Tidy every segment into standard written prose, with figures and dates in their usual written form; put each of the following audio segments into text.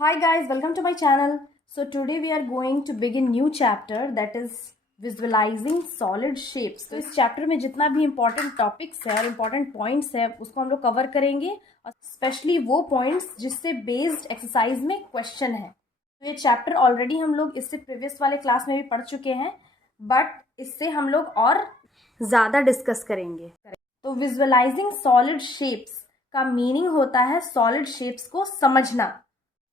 Hi guys, welcome to my channel. So today we are going to begin new chapter that is visualizing solid shapes. तो इस chapter में जितना भी important topics है और important points है उसको हम लोग cover करेंगे और स्पेशली वो points जिससे based exercise में question है। तो ये चैप्टर ऑलरेडी हम लोग इससे प्रीवियस वाले क्लास में भी पढ़ चुके हैं, बट इससे हम लोग और ज़्यादा डिस्कस करेंगे। तो विजुअलाइजिंग सॉलिड शेप्स का मीनिंग होता है सॉलिड शेप्स को समझना।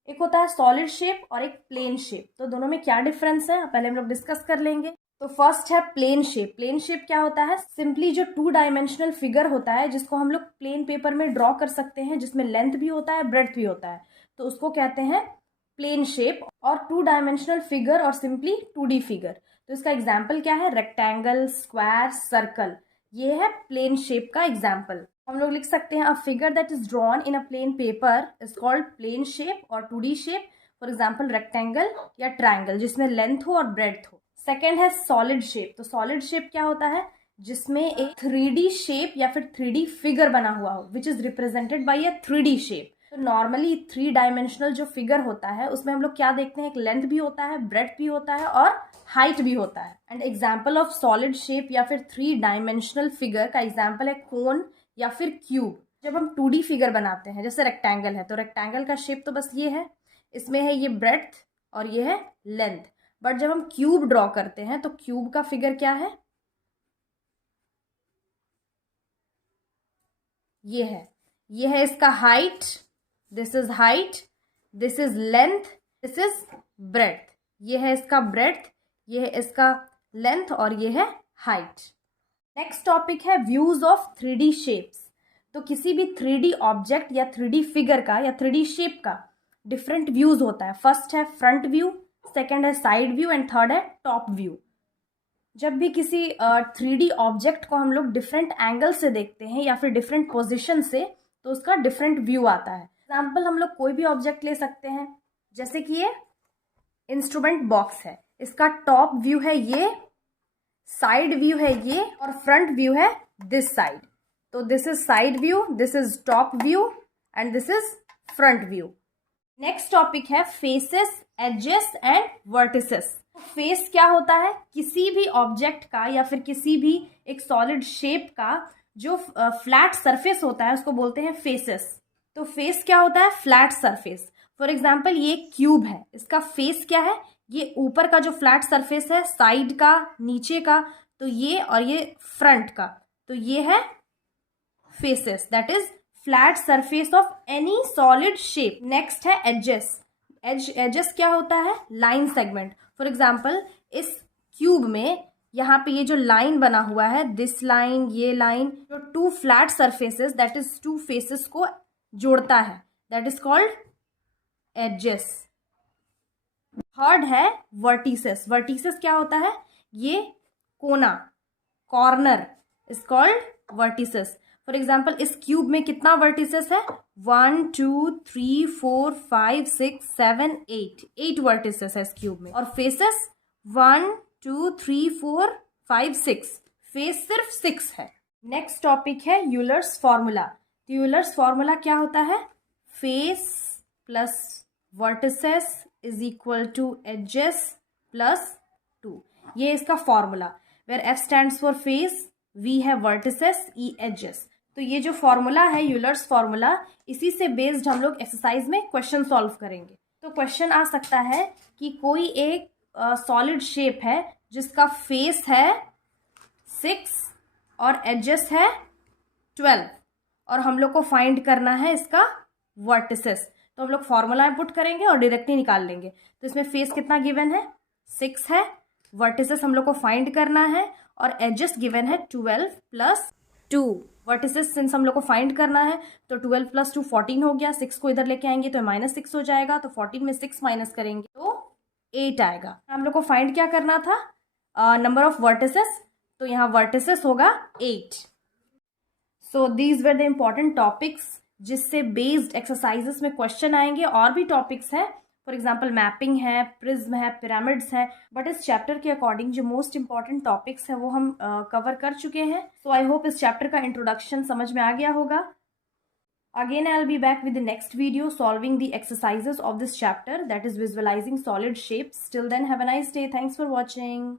एक होता है सॉलिड शेप और एक प्लेन शेप, तो दोनों में क्या डिफरेंस है पहले हम लोग डिस्कस कर लेंगे। तो फर्स्ट है प्लेन शेप। प्लेन शेप क्या होता है? सिंपली जो 2 डायमेंशनल फिगर होता है जिसको हम लोग प्लेन पेपर में ड्रॉ कर सकते हैं, जिसमें लेंथ भी होता है ब्रेड्थ भी होता है, तो उसको कहते हैं प्लेन शेप। और 2 डायमेंशनल फिगर और सिंपली 2D फिगर, तो इसका एग्जाम्पल क्या है? रेक्टेंगल, स्क्वायर, सर्कल, ये है प्लेन शेप का एग्जाम्पल। हम लोग लिख सकते हैं a figure that is drawn in a plane paper is called plane shape और 2D shape, for example rectangle या ट्राइंगल जिसमें लेंथ हो और ब्रेड्थ हो। सेकेंड है सॉलिड शेप। तो सॉलिड शेप क्या होता है? जिसमें एक 3D शेप या फिर 3D फिगर बना हुआ हो which is represented by a 3D shape. तो नॉर्मली 3 डायमेंशनल जो फिगर होता है उसमें हम लोग क्या देखते हैं? एक लेंथ भी होता है, ब्रेड्थ भी होता है और हाइट भी होता है। And example of solid shape या फिर 3 डायमेंशनल फिगर का एग्जाम्पल है कोन या फिर क्यूब। जब हम 2D फिगर बनाते हैं, जैसे रेक्टेंगल है, तो रेक्टेंगल का शेप तो बस ये है, इसमें है ये ब्रेड्थ और ये है लेंथ। बट जब हम क्यूब ड्रॉ करते हैं तो क्यूब का फिगर क्या है? ये है इसका height, this is height, this is length, this is breadth. ये है इसका ब्रेड्थ, ये है इसका लेंथ और ये है हाइट। नेक्स्ट टॉपिक है व्यूज ऑफ 3D शेप्स। तो किसी भी 3D ऑब्जेक्ट या 3D फिगर का या 3D शेप का डिफरेंट व्यूज होता है। फर्स्ट है फ्रंट व्यू, सेकंड है साइड व्यू एंड थर्ड है टॉप व्यू। जब भी किसी 3D ऑब्जेक्ट को हम लोग डिफरेंट एंगल से देखते हैं या फिर डिफरेंट पोजिशन से, तो उसका डिफरेंट व्यू आता है। एग्जाम्पल हम लोग कोई भी ऑब्जेक्ट ले सकते हैं, जैसे कि ये इंस्ट्रूमेंट बॉक्स है, इसका टॉप व्यू है ये, साइड व्यू है ये और फ्रंट व्यू है दिस साइड। तो this is side view, this is top view and this is front view. Next topic है faces, edges and vertices. Face क्या होता है? किसी भी ऑब्जेक्ट का या फिर किसी भी एक सॉलिड शेप का जो फ्लैट सरफेस होता है उसको बोलते हैं फेसेस। तो फेस क्या होता है? Flat surface. फॉर एग्जाम्पल ये क्यूब है, इसका फेस क्या है? ये ऊपर का जो फ्लैट सरफेस है, साइड का, नीचे का, तो ये और ये फ्रंट का, तो ये है faces, that is flat surface of any solid shape. Next है एजेस। एजेस क्या होता है? Line segment. फॉर एग्जाम्पल इस क्यूब में यहाँ पे ये जो लाइन बना हुआ है, दिस लाइन, ये लाइन, जो 2 flat surfaces that is 2 faces को जोड़ता है, that is called edges. Third है वर्टिसेस। वर्टिसेस क्या होता है? ये कोना, corner is called vertices. For example इस क्यूब में कितना वर्टिसेस है? 1 2 3 4 5 6 7 8 वर्टिसेस है इस क्यूब में। और फेसेस 1 2 3 4 5 6, फेस सिर्फ 6 है। नेक्स्ट टॉपिक है यूलर्स फॉर्मूला। तो यूलर्स फॉर्मूला क्या होता है? Face plus vertices is equal to edges plus 2, ये इसका फॉर्मूला। Where F stands for face, V है वर्टिसेस, ई एजेस। तो ये जो फॉर्मूला है यूलर्स फॉर्मूला, इसी से बेस्ड हम लोग एक्सरसाइज में क्वेश्चन सॉल्व करेंगे। तो क्वेश्चन आ सकता है कि कोई एक सॉलिड शेप है जिसका फेस है 6 और एजेस है 12 और हम लोग को फाइंड करना है इसका वर्टिसेस। तो हम लोग फॉर्मूला में पुट करेंगे और डायरेक्टली निकाल लेंगे। तो इसमें फेस कितना गिवन है? 6 है, वर्टिसेस हम लोग को फाइंड करना है और एजेस गिवन है 12 प्लस 2। वर्टिसेस सिंस हम लोग को फाइंड करना है तो 12 प्लस 2 14 हो गया, 6 को इधर लेके आएंगे तो -6 हो जाएगा, तो 14 में 6 माइनस करेंगे तो 8 आएगा। हम लोग को फाइंड क्या करना था? नंबर ऑफ वर्टिसेस, तो यहाँ वर्टिसेस होगा 8। So these were the important topics जिससे बेस्ड एक्सरसाइजेस में क्वेश्चन आएंगे। और भी टॉपिक्स हैं, फॉर एग्जाम्पल मैपिंग है, प्रिज्म है, पिरामिड्स है, बट इस चैप्टर के अकॉर्डिंग जो मोस्ट इंपॉर्टेंट टॉपिक्स हैं वो हम कवर कर चुके हैं। सो आई होप इस चैप्टर का इंट्रोडक्शन समझ में आ गया होगा। Again, I'll be back with the next video solving the exercises of this chapter, that is visualizing solid shapes. Till then, have a nice day. Thanks for watching.